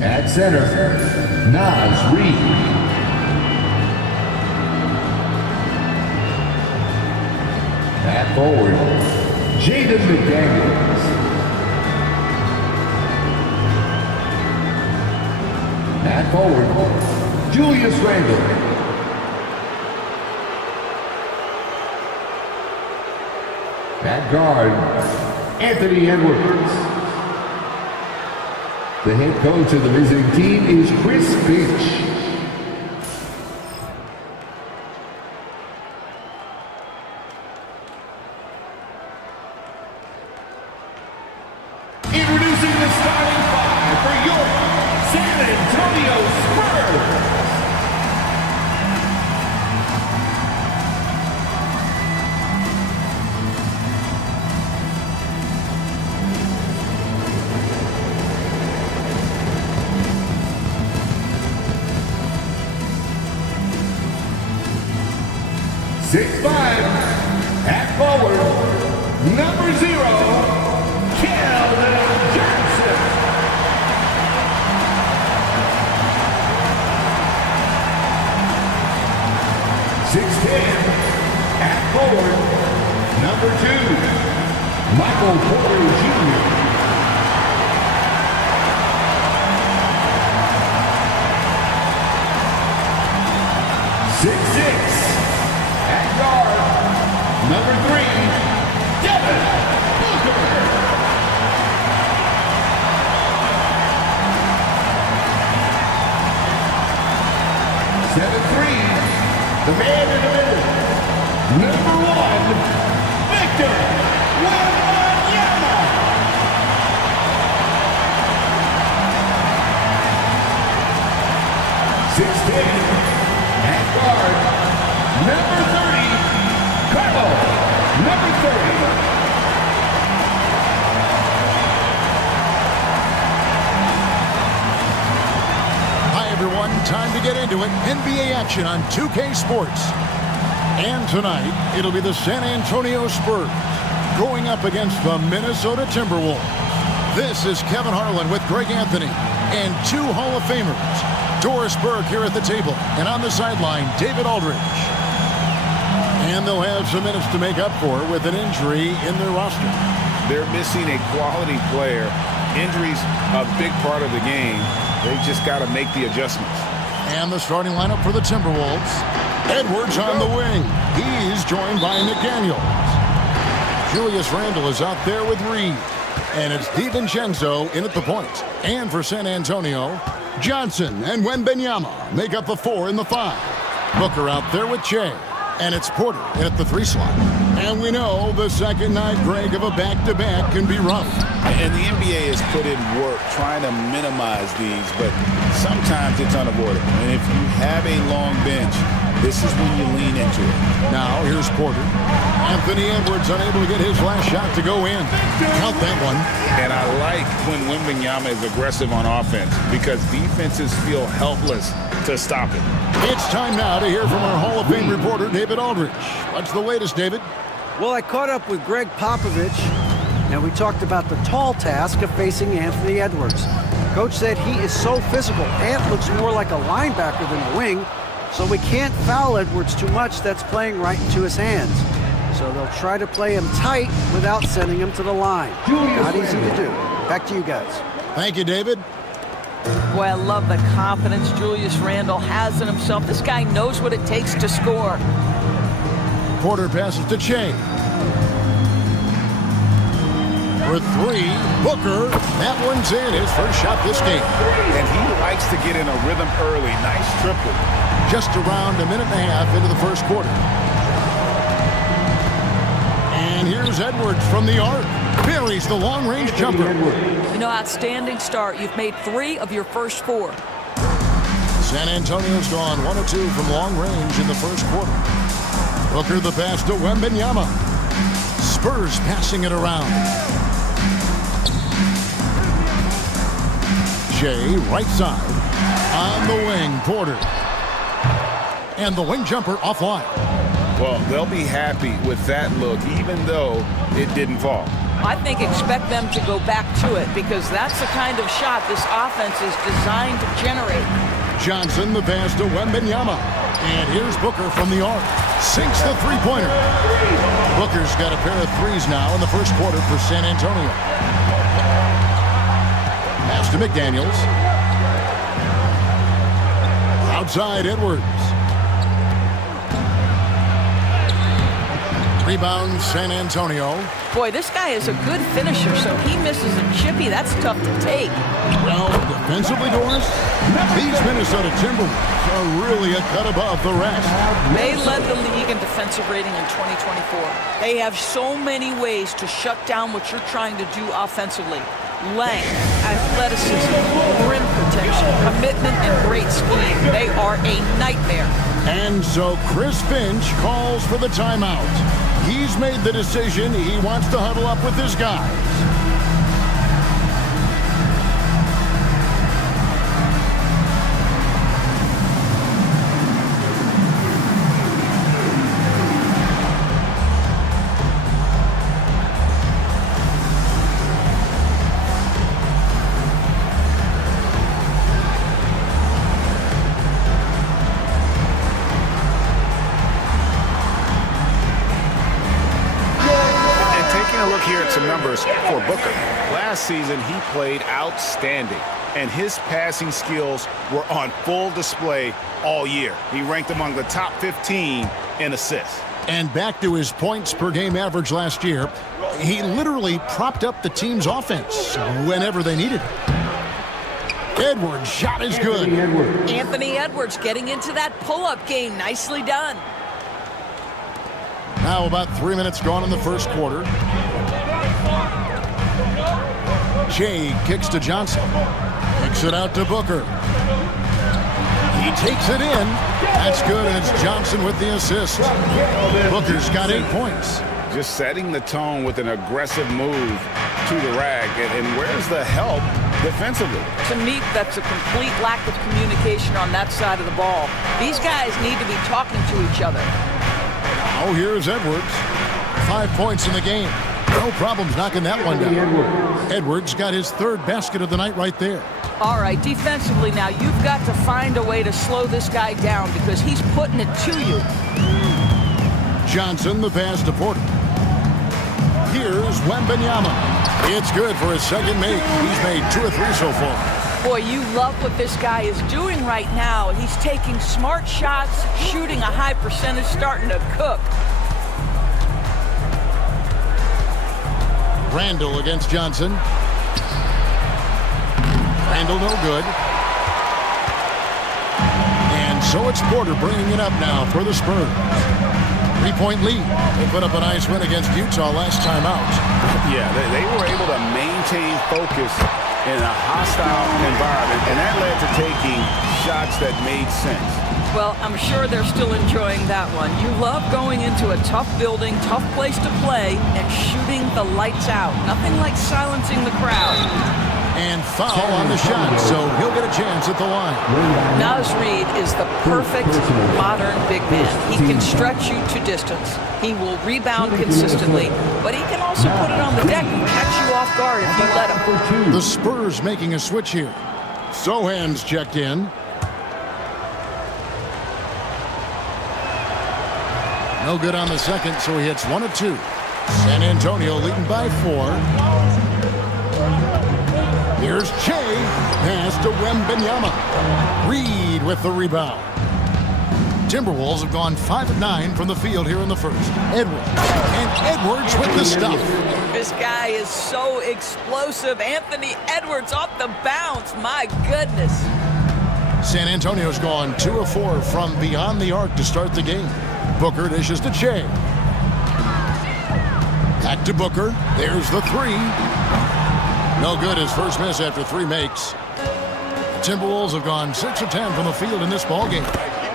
At center, Nas Reed. At forward, Jaden McDaniels. At forward, Julius Randle. At guard, Anthony Edwards. The head coach of the visiting team is Chris Finch. Introducing the starting five for your San Antonio Spurs. At forward, number 0, Keldon Johnson. 6'10", at forward, number 2, Michael Porter Jr. 6'6", at guard, number 3, Devin Booker. 7'3", the man in the middle, number 1, Victor Wembanyama. 6'10", at guard, number 30, Carlo, number 30. Hi, everyone. Time to get into it. NBA action on 2K Sports. And tonight, it'll be the San Antonio Spurs going up against the Minnesota Timberwolves. This is Kevin Harlan with Greg Anthony and 2 Hall of Famers. Doris Burke here at the table, and on the sideline, David Aldridge. And they'll have some minutes to make up for with an injury in their roster. They're missing a quality player. Injuries a big part of the game. They just got to make the adjustments. And the starting lineup for the Timberwolves. Edwards on the wing. He's joined by McDaniels. Julius Randle is out there with Reed. And it's DiVincenzo in at the point. And for San Antonio, Johnson and Wembanyama make up the 4 and the 5. Booker out there with Che. And it's Porter in at the 3 slot. And we know the second night, Greg, of a back-to-back can be rough. And the NBA has put in work trying to minimize these, but sometimes it's unavoidable. And if you have a long bench, this is when you lean into it. Now, here's Porter. Anthony Edwards unable to get his last shot to go in. Count that one. And I like when Wembanyama is aggressive on offense because defenses feel helpless to stop it. It's time now to hear from our Hall of Fame reporter, David Aldridge. What's the latest, David? Well, I caught up with Greg Popovich, and we talked about the tall task of facing Anthony Edwards. Coach said he is so physical. Ant looks more like a linebacker than a wing, so we can't foul Edwards too much. That's playing right into his hands. So they'll try to play him tight without sending him to the line. Not easy to do. Back to you guys. Thank you, David. Boy, I love the confidence Julius Randle has in himself. This guy knows what it takes to score. Porter passes to Che. For 3, Booker. That one's in. His first shot this game. And he likes to get in a rhythm early. Nice triple. Just around a minute and a half into the first quarter. And here's Edwards from the arc. Buries the long-range jumper. You know, outstanding start. You've made 3 of your first 4. San Antonio's gone 1 of 2 from long range in the first quarter. Booker the pass to Wembanyama. Spurs passing it around. Shea, right side. On the wing, Porter. And the wing jumper offline. Well, they'll be happy with that look, even though it didn't fall. I think expect them to go back to it because that's the kind of shot this offense is designed to generate. Johnson, the pass to Wembanyama. And here's Booker from the arc. Sinks the three-pointer. Booker's got a pair of threes now in the first quarter for San Antonio. Pass to McDaniels. Outside Edwards. Rebound San Antonio. Boy, this guy is a good finisher, so he misses a chippy. That's tough to take. Well, defensively, Doris, these Minnesota Timberwolves are really a cut above the rest. They led the league in defensive rating in 2024. They have so many ways to shut down what you're trying to do offensively. Length, athleticism, rim protection, commitment, and great scheme. They are a nightmare. And so Chris Finch calls for the timeout. He's made the decision. He wants to huddle up with his guys. Here at some numbers for Booker. Last season, he played outstanding, and his passing skills were on full display all year. He ranked among the top 15 in assists. And back to his points per game average last year, he literally propped up the team's offense whenever they needed it. Edwards' shot is good. Anthony Edwards getting into that pull-up game. Nicely done. Now about 3 minutes gone in the first quarter. Jay kicks to Johnson. Kicks it out to Booker. He takes it in. That's good, and it's Johnson with the assist. Booker's got 8 points. Just setting the tone with an aggressive move to the rack. And where's the help defensively? To me, that's a complete lack of communication on that side of the ball. These guys need to be talking to each other. Oh, here's Edwards. 5 points in the game. No problems knocking that one down. Edwards got his third basket of the night right there. All right, defensively now, you've got to find a way to slow this guy down because he's putting it to you. Johnson, the pass to Porter. Here's Wembanyama. It's good for his second make. He's made 2 or 3 so far. Boy, you love what this guy is doing right now. He's taking smart shots, shooting a high percentage, starting to cook. Randall against Johnson. Randall no good. And so it's Porter bringing it up now for the Spurs. 3-point lead. They put up a nice win against Utah last time out. Yeah, they were able to maintain focus in a hostile environment, and that led to taking shots that made sense. Well, I'm sure they're still enjoying that one. You love going into a tough building, tough place to play, and shooting the lights out. Nothing like silencing the crowd. And foul on the shot, so he'll get a chance at the line. Naz Reid is the perfect modern big man. He can stretch you to distance. He will rebound consistently, but he can also put it on the deck and catch you off guard if you let him. The Spurs making a switch here. Sohan's checked in. No good on the second, so he hits 1 of 2. San Antonio leading by 4. Here's Che. Pass to Wembanyama. Reed with the rebound. Timberwolves have gone 5 of 9 from the field here in the first. Edwards. And Edwards with the stuff. This guy is so explosive. Anthony Edwards off the bounce. My goodness. San Antonio's gone 2 of 4 from beyond the arc to start the game. Booker dishes to Che. Back to Booker. There's the 3. No good, his first miss after 3 makes. Timberwolves have gone 6 of 10 from the field in this ballgame.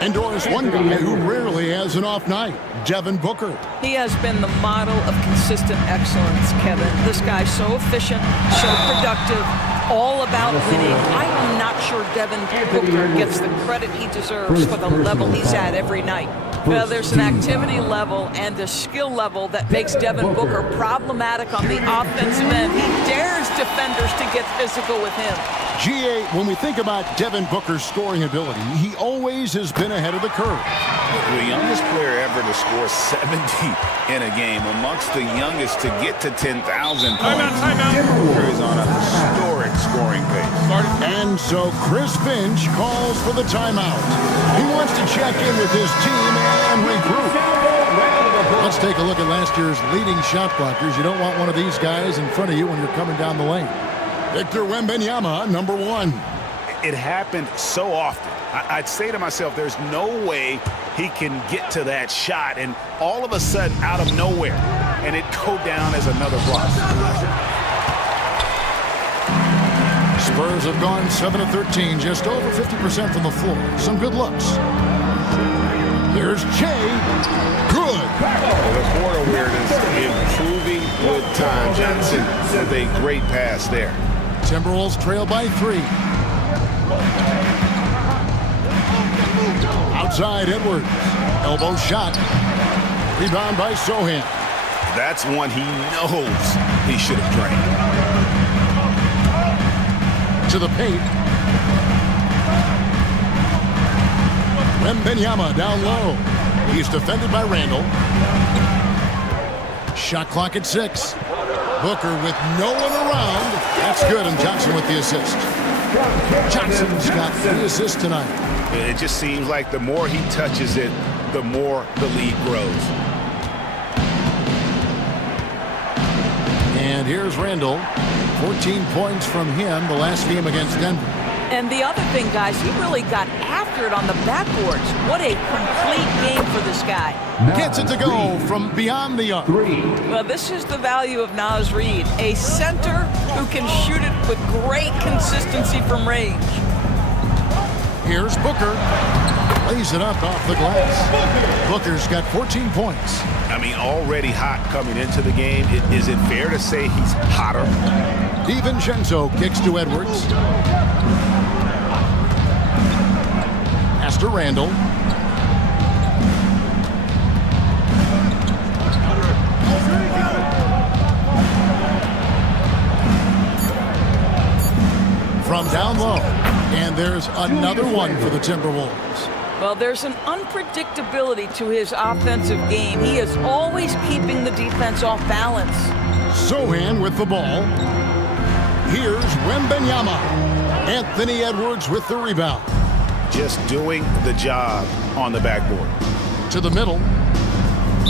And Doris, one guy who rarely has an off night, Devin Booker. He has been the model of consistent excellence, Kevin. This guy's so efficient, so productive. all about winning. I am not sure Devin Booker gets the credit he deserves for the level he's at every night. Well, there's an activity level and a skill level that makes Devin Booker problematic on the offensive end. He dares defenders to get physical with him. GA, when we think about Devin Booker's scoring ability, he always has been ahead of the curve. The youngest player ever to score 70 in a game, amongst the youngest to get to 10,000 points. Booker is on a historic scoring pace. And so Chris Finch calls for the timeout. He wants to check in with his team and regroup. Let's take a look at last year's leading shot blockers. You don't want one of these guys in front of you when you're coming down the lane. Victor Wembanyama, number 1. It happened so often. I'd say to myself, there's no way he can get to that shot, and all of a sudden, out of nowhere, and it go down as another block. Spurs have gone 7 of 13, just over 50% from the floor. Some good looks. Here's Jay. Good. The court awareness improving with time. Johnson with a great pass there. Timberwolves trail by 3. Outside Edwards. Elbow shot. Rebound by Sohan. That's one he knows he should have drained. To the paint. Wembanyama down low. He's defended by Randall. Shot clock at 6. Booker with no one around. That's good, and Johnson with the assist. Johnson's got 3 assists tonight. It just seems like the more he touches it, the more the lead grows. And here's Randall. 14 points from him the last game against Denver. And the other thing, guys, he really got after it on the backboards. What a complete game for this guy. Gets it to go from beyond the arc. Well, this is the value of Naz Reid, a center who can shoot it with great consistency from range. Here's Booker. Lays it up off the glass. Booker's got 14 points. I mean, already hot coming into the game. Is it fair to say he's hotter? DiVincenzo kicks to Edwards. Pass to Randall. From down low. And there's another one for the Timberwolves. Well, there's an unpredictability to his offensive game. He is always keeping the defense off balance. Sohan with the ball. Here's Wembanyama. Anthony Edwards with the rebound. Just doing the job on the backboard. To the middle.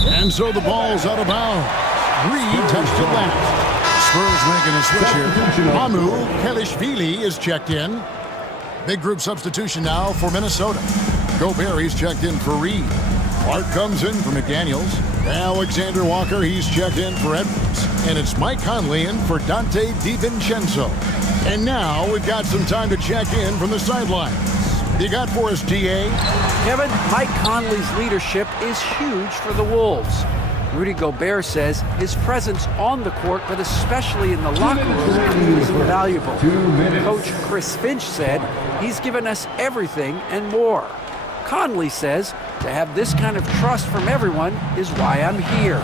And so the ball's out of bounds. Reed touched it last. Spurs making a switch here. Amu Kelishvili is checked in. Big group substitution now for Minnesota. Gobert, he's checked in for Reed. Clark comes in for McDaniels. Alexander Walker, he's checked in for Edwards. And it's Mike Conley in for Dante DiVincenzo. And now we've got some time to check in from the sidelines. You got for us, GA? Kevin, Mike Conley's leadership is huge for the Wolves. Rudy Gobert says his presence on the court, but especially in the locker room, is invaluable. Coach Chris Finch said he's given us everything and more. Conley says to have this kind of trust from everyone is why I'm here.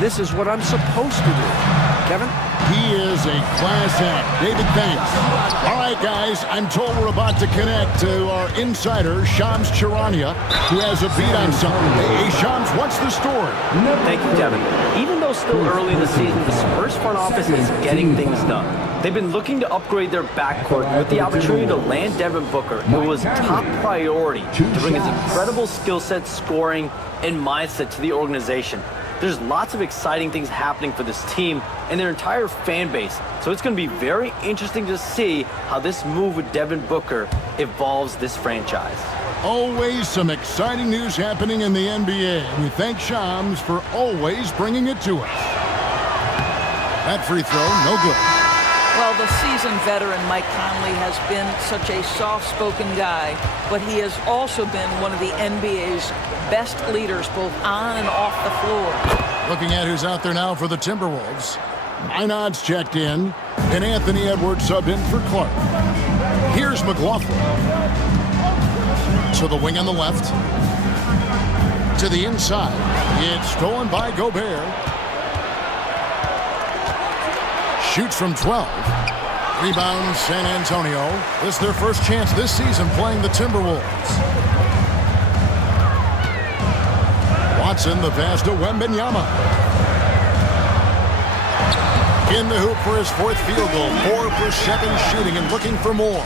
This is what I'm supposed to do. Kevin? He is a class act. David, thanks. All right, guys, I'm told we're about to connect to our insider, Shams Charania, who has a beat on something. Hey, Shams, what's the story? Thank you, Kevin. Even though still early in the season, the Spurs front office is getting things done. They've been looking to upgrade their backcourt with the opportunity to land Devin Booker. It was top priority to bring his incredible skill set, scoring, and mindset to the organization. There's lots of exciting things happening for this team and their entire fan base. So it's going to be very interesting to see how this move with Devin Booker evolves this franchise. Always some exciting news happening in the NBA. We thank Shams for always bringing it to us. That free throw, no good. Well, the seasoned veteran Mike Conley has been such a soft-spoken guy, but he has also been one of the NBA's best leaders, both on and off the floor. Looking at who's out there now for the Timberwolves. Inod's checked in, and Anthony Edwards subbed in for Clark. Here's McLaughlin. To the wing on the left. To the inside. It's stolen by Gobert. Shoots from 12. Rebound San Antonio. This is their first chance this season playing the Timberwolves. Watson, the pass to Wembanyama. In the hoop for his fourth field goal. 4 for 7 shooting and looking for more.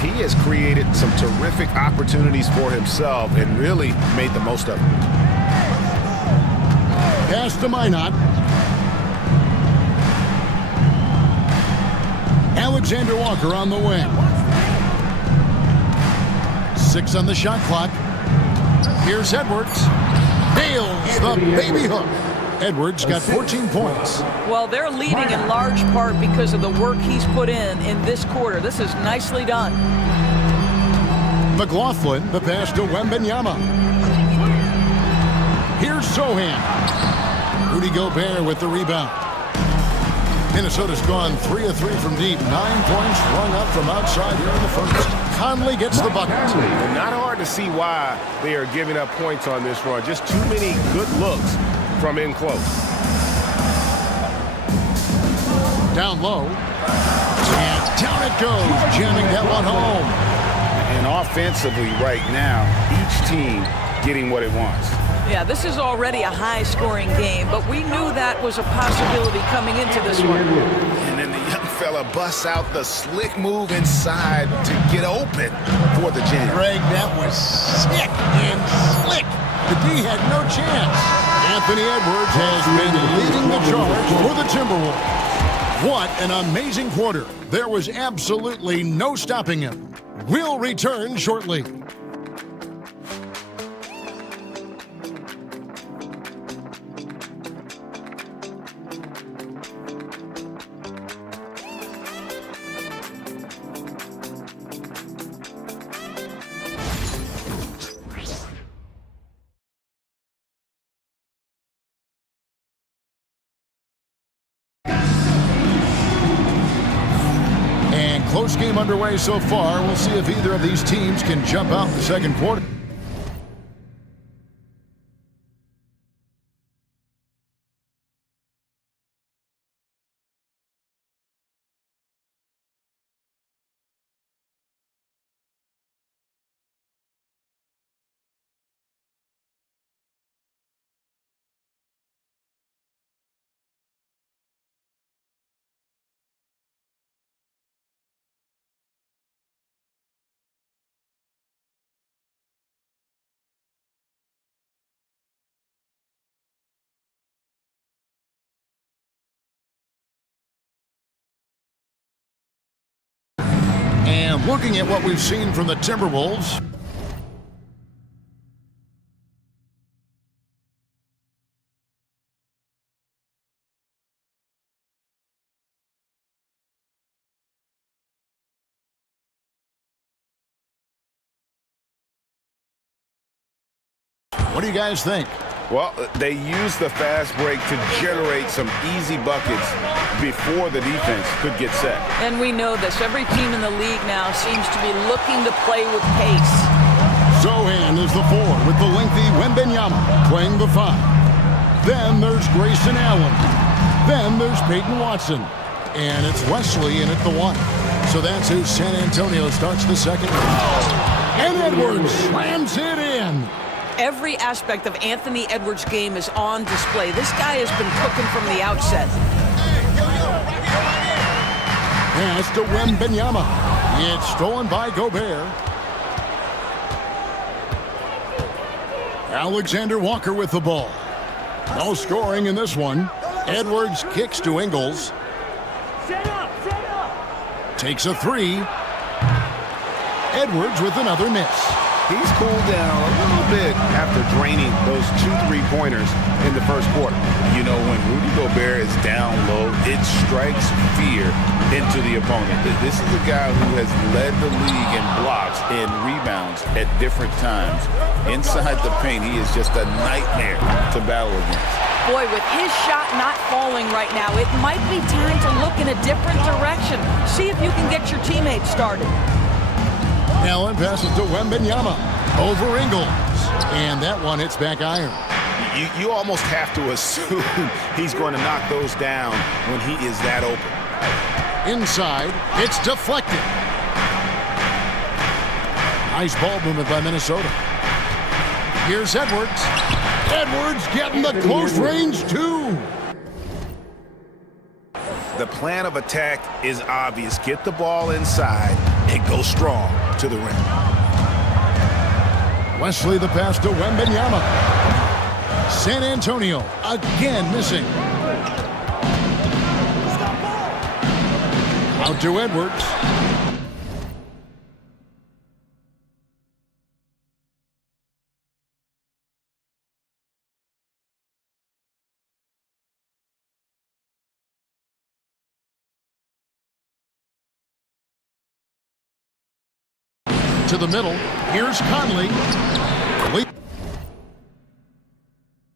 He has created some terrific opportunities for himself and really made the most of it. Pass to Minot. Alexander Walker on the wing. 6 on the shot clock. Here's Edwards. Nails the baby hook. Edwards got 14 points. Well, they're leading in large part because of the work he's put in this quarter. This is nicely done. McLaughlin, the pass to Wembanyama. Here's Sohan. Rudy Gobert with the rebound. Minnesota's gone 3 of 3 from deep. 9 points rung up from outside here in the first. Conley gets the bucket. And not hard to see why they are giving up points on this run. Just too many good looks from in close. Down low. And down it goes. Jamming that one home. And offensively right now, each team getting what it wants. Yeah, this is already a high-scoring game, but we knew that was a possibility coming into this one. And then the young fella busts out the slick move inside to get open for the jam. Greg, that was sick and slick. The D had no chance. Anthony Edwards has been leading the charge for the Timberwolves. What an amazing quarter. There was absolutely no stopping him. We'll return shortly. Close game underway so far. We'll see if either of these teams can jump out in the second quarter. And looking at what we've seen from the Timberwolves, what do you guys think? Well, they used the fast break to generate some easy buckets before the defense could get set. And we know this. Every team in the league now seems to be looking to play with pace. Sohan is the 4 with the lengthy Wembanyama playing the 5. Then there's Grayson Allen. Then there's Peyton Watson. And it's Wesley in at the 1. So that's who San Antonio starts the second. And Edwards slams it in. Every aspect of Anthony Edwards' game is on display. This guy has been cooking from the outset. Pass to Wembanyama. It's stolen by Gobert. Alexander Walker with the ball. No scoring in this one. Edwards kicks to Ingles. Takes a 3. Edwards with another miss. He's cooled down a little bit after draining those 2 3-pointers in the first quarter. You know, when Rudy Gobert is down low, it strikes fear into the opponent. This is a guy who has led the league in blocks and rebounds at different times. Inside the paint, he is just a nightmare to battle against. Boy, with his shot not falling right now, it might be time to look in a different direction. See if you can get your teammates started. Allen passes to Wembanyama. Over Ingles. And that one hits back iron. You almost have to assume he's going to knock those down when he is that open. Inside, it's deflected. Nice ball movement by Minnesota. Here's Edwards. Edwards getting the close range, too. The plan of attack is obvious. Get the ball inside and go strong to the rim. Wesley the pass to Wembanyama. San Antonio again missing. Out to Edwards. To the middle. Here's Conley.